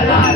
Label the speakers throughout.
Speaker 1: Oh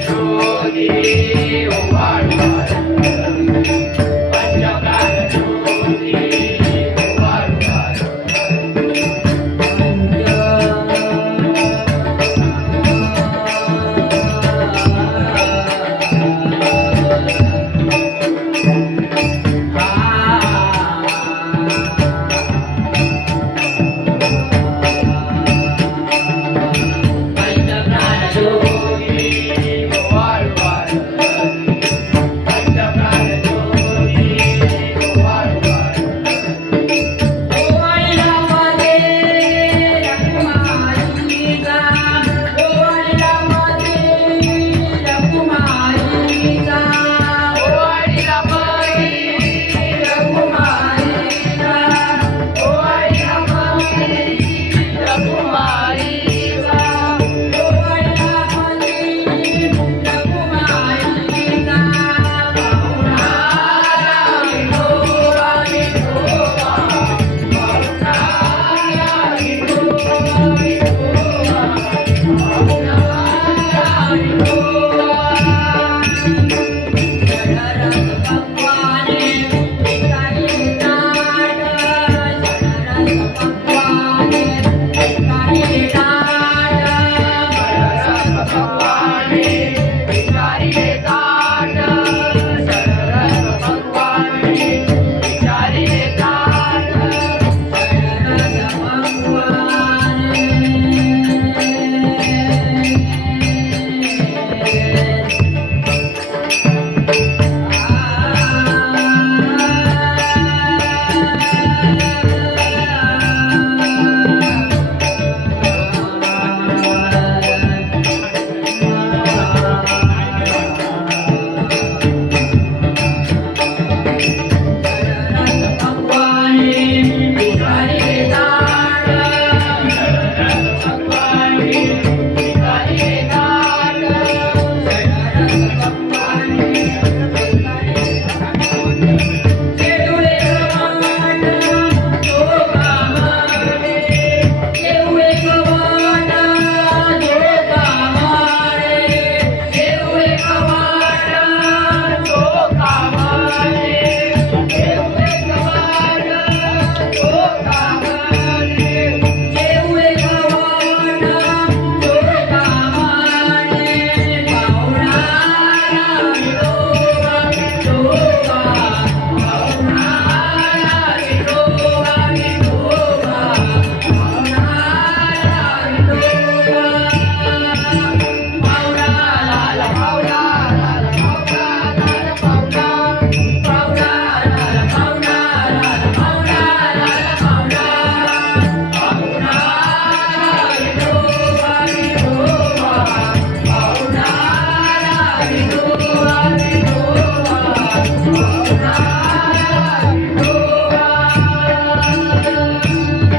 Speaker 1: Jodi, oh, I, I,